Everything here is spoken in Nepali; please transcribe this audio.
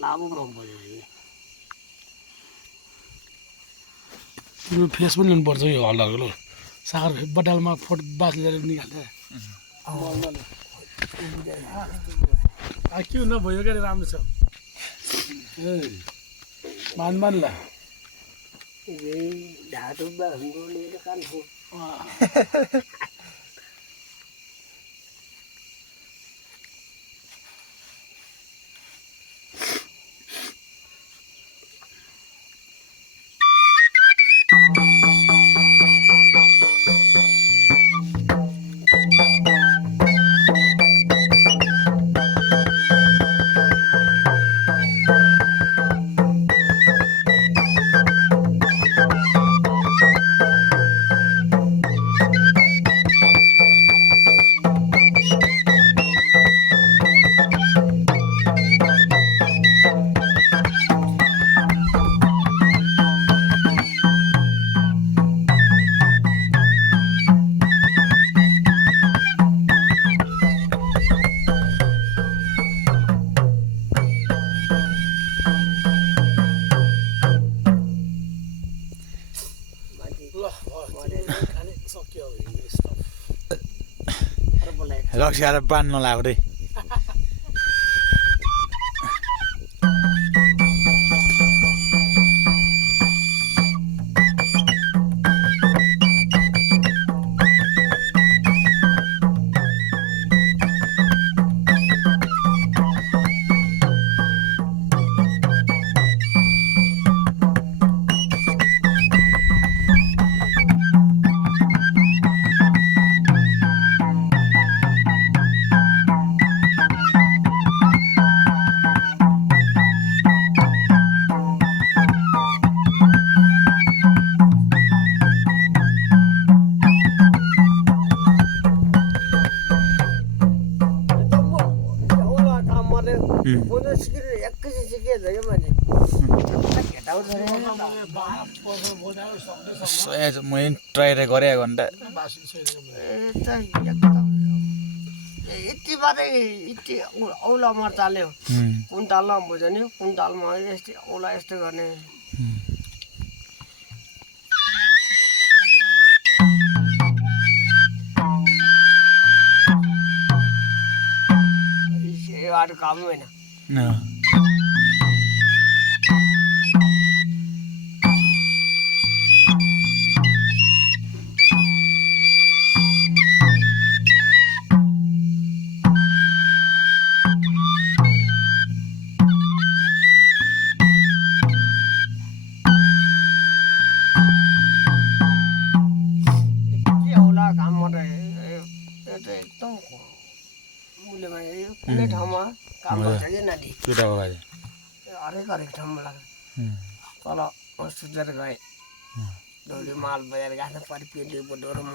लामोमा भयो यो फेस पनि लिनुपर्छ यो हल्लाको सागर बटालमा फोट बास लिएर निकाल्छ के नभयो क्या राम्रो छ मान ल ढाडुमा हुँदोले कान हो रक्सी बाँध्न नलागो रे म ट्राई गरेँ घन्टा यति मात्रै यति औला मर्चाल्यो कुन्तालमा बुझ्यो नि कुन्तालमा यस्तै औला यस्तो गर्ने यो काम होइन कुनै ठाउँमा काम गर्छ कि नानी हरेक ठाउँमा लाग्छ तल सुतेर गएँ डोली माल बजार गएको परिपेटी बोटोर म